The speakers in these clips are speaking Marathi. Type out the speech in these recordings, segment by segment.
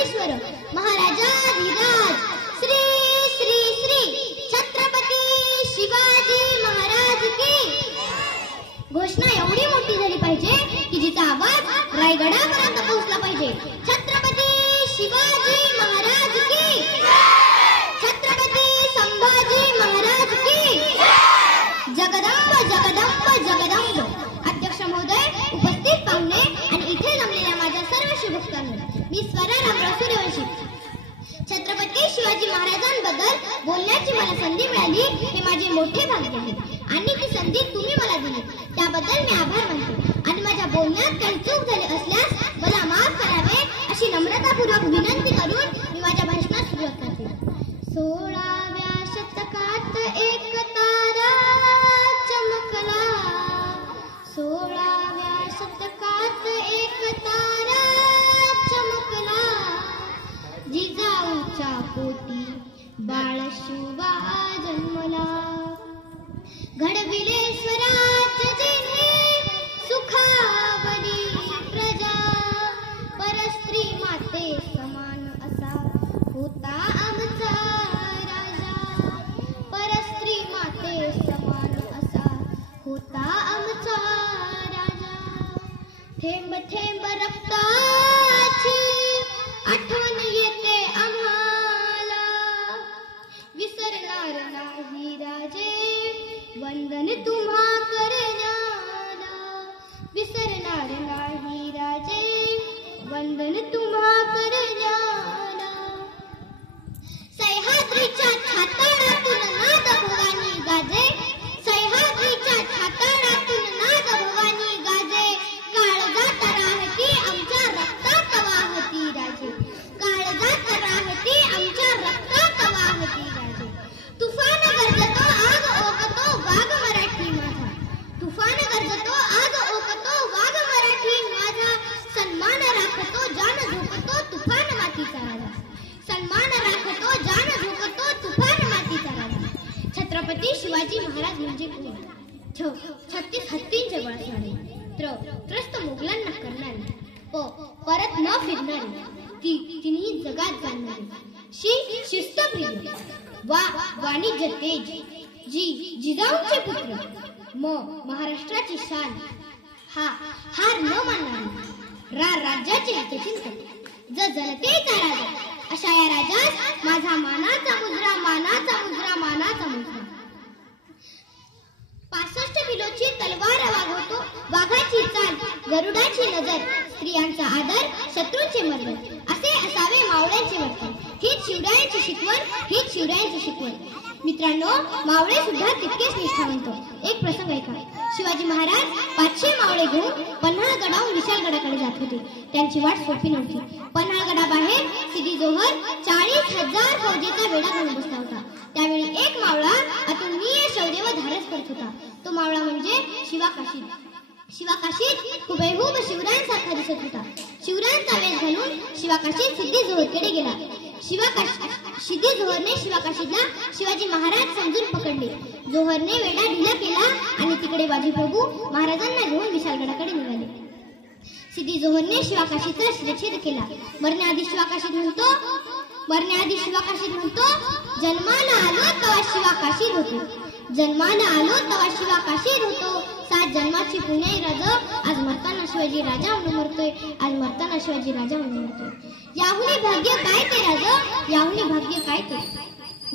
राजराजेश्वर महाराजाधिराज श्री श्री श्री छत्रपती शिवाजी महाराज की घोषणा एवढी मोठी झाली पाहिजे की जिचा आवाज रायगडापर्यंत पोहोचला पाहिजे. छत्रपती शिवाजी महाराज की, छत्रपती संभाजी महाराज की. जगदंब जगदंब जगदंब. अध्यक्ष महोदय, उपस्थित पाहुणे आणि इथे जमलेल्या माझ्या सर्व शुभभक्तांनो, मी स्वरा रामराव सूर्यवंशी. छत्रपती शिवाजी महाराजांबद्दल बोलण्याची मला संधी मिळाली हे माझे मोठे भाग्य आहे आणि ती संधी तुम्ही मला दिली त्याबद्दल मी आभार मानतो. आणि माझ्या बोलण्यात काही चूक झाली असल्यास मला माफ करावे अशी नम्रतापूर्वक विनंती करून मी माझ्या भाषणास सुरुवात करते. 16व्या शतकात एक तारा चमकला, 16व्या शतकात एक तारा चमकला, जिजाऊच्या पोटी बाळ शिवा जन्मला. घडविले स्वराज्य जिने सुखावली प्रजा, परस्त्री माते समान असा होता आमचा राजा, परस्त्री माते समान असा होता आमचा राजा. थेंब थेंब रक्ताची आठवण येते आम्हाला, विसरणार नाही राजे वंदन तुम्हा करण्याला, विसरणार नाही राजे वंदन तुम्हा करण्याला. सह्याद्रीच्या छाताडातून नाद भवानी गाजे, सह्याद्रीच्या छाताडातून नाद भवानी गाजे, काळजात राहती आमच्या रक्तात वाहती राजे, काळजात राहती आमच्या रक्तात वाहती राजे. तुफान गरजतो आग ओकतो वाघ मराठी माझा, तुफान गरजतो आग ओकतो वाघ मराठी माझा, सन्मान राखतो जान झोकतो तुफान मातीचा राजा, सन्मान राखतो जान झोकतो तुफान मातीचा राजा. छत्रपती शिवाजी महाराज म्हणजे कोण? 36 हत्तींचे बळ असणारे, त्रस्त मोगलांना करणारे, परत न फिरणारे, तिन्ही जगात जाणणारे, शिस्तप्रिय, वाणिज्य तेज, जिजाऊचे पुत्र, महाराष्ट्राची शान, हार न मानणारे, राज्याचे हितचिंतक, जनतेचा राजा, अशा या राजास माझा मानाचा मुजरा, मानाचा मुजरा, मानाचा मुजरा. 65 किलोची तलवार वागवतो वाघाची चाल, गरुडाची नजर, स्त्रियांचा आदर, शत्रूंचे मर्दन, असे असावे मावळ्यांचे वर्तन. हीच शिवरायांची शिकवण, हीच शिवरायांची शिकवण. मित्रांनो, मावळे सुद्धा तितकेच निष्ठावंत. एक प्रसंग ऐका. शिवाजी महाराज 500 मावळे घेऊन पन्हाळगडाहून विशाळगडाकडे जात होते. त्यांची वाट सोपी नव्हती. पन्हाळगडाबाहेर सिदी जोहर 40,000 फौजेचा वेढा घालून बसला होता. त्यावेळी एक मावळा अतुलनीय शौर्य व धाडस करत होता. तो मावळा म्हणजे शिवा काशीद. शिवा काशीद हुबेहूब शिवरायांसारखा दिसत होता. शिवरायांचा वेश घालून शिवा काशीद सिद्धी जोहरकडे गेला. सिद्धी जोहरने शिवा काशीदला शिवाजी महाराज समजून पकडले. जोहरने वेढा ढिला केला आणि तिकडे बाजीप्रभू महाराजांना घेऊन विशाळगडाकडे निघाले. सिद्धी जोहरने शिवा काशीदचा शिरच्छेद केला. मरण्याआधी शिवा काशीद म्हणतो, जन्माला आलो तेव्हा शिवा काशीद होतो, जन्माला आलो तेव्हा शिवा काशीद होतो. 7 जन्माची पुण्याई राज, आज मरताना शिवाजी राजा म्हणून मरतोय, आज मरताना शिवाजी राजा म्हणून मरतोय. याहुनी भाग्य काय ते राज, याहुनी भाग्य काय ते.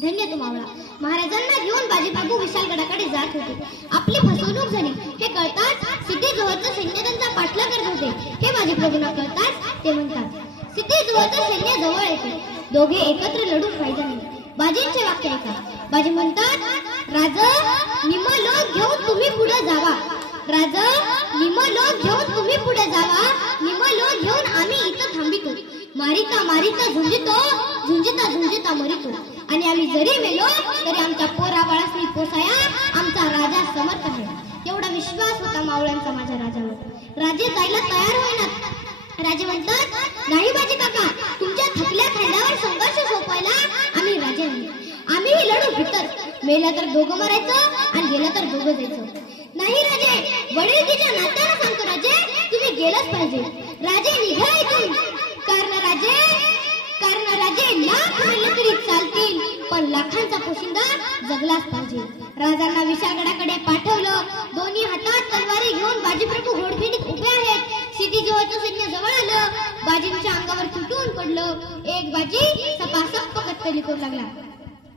धन्य तो मावळा. महाराजांना घेऊन बाजीप्रभू विशाळगडाकडे जात होते. आपली फसवणूक झाली हे कळताच सिद्धी जोहरचं सैन्य त्यांचा पाठलाग करत होते. हे बाजीप्रभूंना कळताच ते म्हणतात, सिद्धी जोहरचं सैन्य जवळ येते, दोघे एकत्र लढून फायदा नाही. बाजींचे वाक्य ऐका. बाजी म्हणतात, राज निम लोक घेऊन तुम्ही पुढे जावा, राज निम लोक घेऊन तुम्ही पुढे जावा, निम लोक घेऊन आम्ही इथं थांबितो. मारिता मारिता झुंजितो, झुंजिता झुंजिता मरितो. आणि आम्ही जरी मेलो तरी आमच्या पोरा बाळासनी पोसाया आमचा राजा समर्थ आहे. एवढा विश्वास होता मावळ्यांचा माझ्या राजावर. राजे जायला तयार होईनात. राजे म्हणतात, नाही बाजी काका, तुमच्या थकल्या खांद्यावर संघर्ष सोपवायला आम्ही राजे नाही. आम्ही लढू भीतर, मेला तर दोघं मरायचं आणि गेला तर दोघं जायचं. नाही राजे, वडीलकीच्या नात्यानं सांगतो राजे, तुम्ही गेलंच पाहिजे. राजे निघा इथून, कारण राजे राजे लाख मेले तरी चालतील, पण लाखांचा पोशिंदा जगलाच पाहिजे. राजांना विशाळगडाकडे पाठवलं. दोन्ही हातात तलवारी घेऊन बाजीप्रभू घोडखिंडीत उभे आहेत. क्षितिजोहरचं सैन्य जवळ आलं. बाजींच्या अंगावर तुटून पडलं. एक बाजी सपासप कत्तली करू लागला.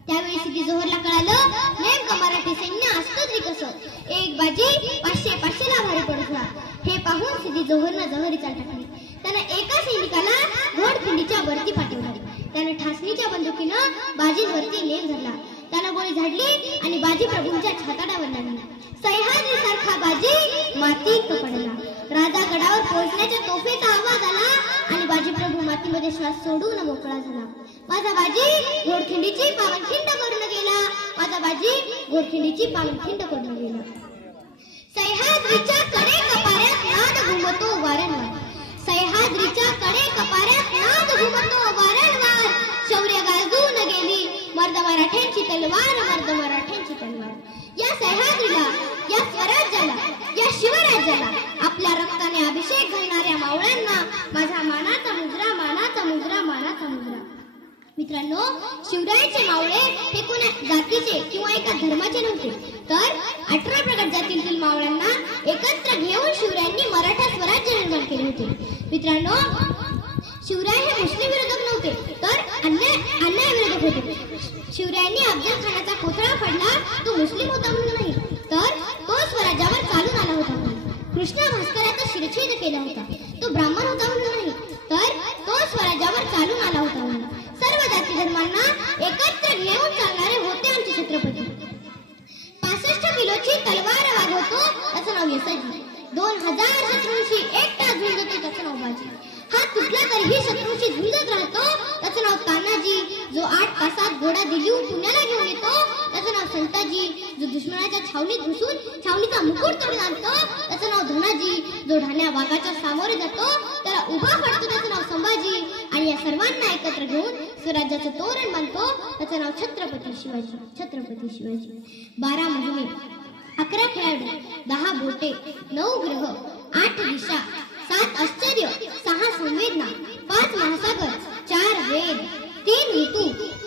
त्यावेळी क्षितिजोहरला कळालं, नेमकं मराठी सैन्य असतं तरी कसं. एक बाजी 500-500 भारी पडला. हे पाहून क्षितिजोहरनं जहरी चाल टाकली. त्यानं एका सैनिकाला घोडखिंडीच्या वरती पाठवलं. त्यानं ठासणीच्या बंदुकीनं बाजींवरती लेख धरला. त्यानं गोळी झाडली आणि बाजी प्रभूंच्या छाताडावर लागली. सह्याद्रीसारखा बाजी मातीत पडला. राजा गडावर पोहोचण्याच्या तोफेचा आवाज आला आणि बाजी प्रभू मातीमध्ये श्वास सोडून मोकळा झाला. माझा बाजी घोडखिंडीची पावनखिंड करून गेला. माझा बाजी घोडखिंडीची पावनखिंड करून गेला. सह्याद्रीच्या कडे कपाऱ्यात नाद घुमतो वारंवार. सह्याद्रीच्या कडे कपाऱ्यात नाद घुमतो वारंवार. शौर्य गाजून गेली मर्द मराठ्यांची तलवार, मर्द मराठ्यांची तलवार. या सह्याद्रीला, या स्वराज्याला, या शिवराज्याला आपल्या रक्ताने अभिषेक घालणाऱ्या मावळ्यांना माझा मानाचा मुजरा, मानाचा मुजरा, मानाचा मुजरा. मित्रांनो, शिवरायाचे मावळे हे कोणा जातीचे किंवा एका धर्माचे नव्हते, तर 18 प्रगट जातीतील मावळ्यांना एकत्र घेऊन शिवरायांनी मराठा स्वराज्य निर्माण केले होते. मित्रांनो, शिवराय हे मुस्लिम विरोधक नव्हते, तर अन्याय विरोधक होते. शिवरायांनी अफजल खानाचा कोथळा फाडला. तो मुस्लिम होता म्हणून नाही, तर तो स्वराज्यावर चालून आला होता म्हणून. कृष्ण भास्कराचा शिरछेद केला होता. तो ब्राह्मण होता म्हणून नाही, तर तो स्वराज्यावर चालून आला होता म्हणून. सर्व जाती धर्मांना एकत्र घेऊन चालणारे होते आमचे छत्रपती. 65 किलोची तलवार वागवतो त्याचं नाव यसाजी. 2000 शत्रूंशी एकटा झुंजतो त्याचं नाव बाजी. हा कुठला तरीही शत्रूंशी झुंजत राहतो त्याचं नाव तानाजी. जो 8 तासात घोडा दिल्लीहून पुण्याला घेऊन येतो त्याचं नाव संताजी. जो दुश्मनाच्या छावणीत घुसून छावणीचा मुकुट तोडून आणतो त्याचं नाव धनाजी. जो ढाण्या वाघाच्या सामोरे जातो त्याला उभा पडतो त्याचं नाव संभाजी. आणि या सर्वांना एकत्र घेऊन स्वराज्याचं तोरण बांधतो त्याचं नाव छत्रपती शिवाजी. छत्रपती शिवाजी. 12 महिने, 11 खेळाडू, 10 बोटे, 9 ग्रह, 8 दिशा, 7 आश्चर्य, 6 संवेदना, 5 महासागर, 4 वेद, 3 ऋतू,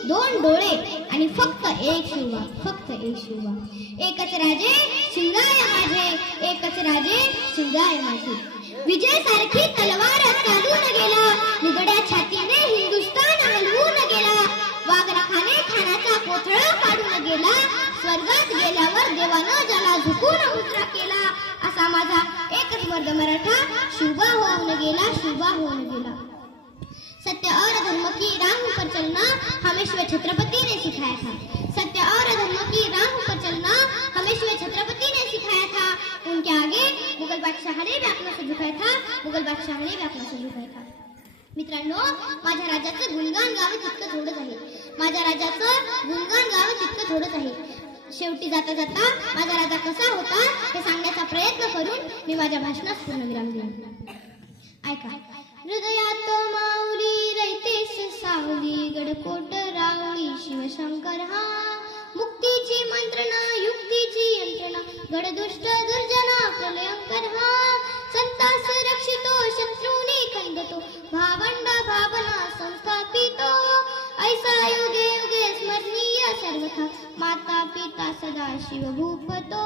2 डोळे आणि फक्त एक शिवबा. फक्त एक शिवबा. एकच राजे शिवराय माझे, एकच राजे शिवराय माझे. विजय सारखी तलवार चालून गेला. निगड्या छातीने हिंदुस्तान हलवून गेला. वाघनखाने ठाण्याचा कोथळा पाडून गेला. स्वर्गात गेल्यावर देवानं ज्याला झुकून मुजरा केला. असा माझा एकच मर्द मराठा शिवबा होऊन गेला, शिवबा होऊन गेला. सत्य और धर्म की राह पर चलना हमें शिव छत्रपति ने सिखाया था. सत्य और धर्म की राह पर चलना हमें शिव छत्रपति ने सिखाया था. उनके आगे मुगल बादशाह ने भी अपना सर झुकाया था. मुगल बादशाह ने भी अपना सर झुकाया था. मित्रांनो, माझ्या राजाचं गुणगान गावं तितकं थोडंच आहे. माझ्या राजाचं गुणगान गावं तितकं थोडंच आहे. शेवटी जाता जाता माझा राजा कसा होता हे सांगण्याचा प्रयत्न करून मी माझ्या भाषणास पूर्णविराम देईन. ऐका. हृदयात माऊली रैतेश सावली, गडकोट रावळी शिवशंकर हा. मुक्तीची मंत्रणा, युक्तीची यंत्रणा, गडदुष्ट दुर्जना प्रलयंकर हा. संतास रक्षितो, शत्रूनी खंडतो, भावंडा भावना संस्थापितो. ऐसा युगे युगे स्मरणीय सर्वथा, माता पिता सदा शिव भूपतो.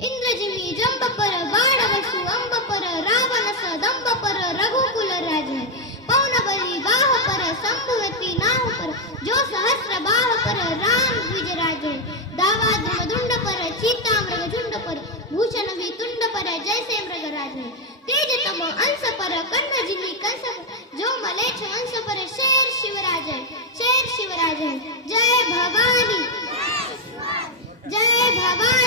इंद्रजिमी जंब पर, बाणवसु अंब पर, रावणस दंब पर, रघुकुल राज. पौनबली गाह पर, संभुवती नाह पर, जो सहस्र बाह पर, राम द्विज राज. दावा दुंड पर, चीता मृग झुंड पर, भूषण वितुंड पर, जैसे मृग राज. तेजतम अंश पर, कर्ण जिमी कंस पर, जो मलेच्छ वंश पर, शेर शिवराज. शेर शिवराज. जय भवानी, जय भवानी.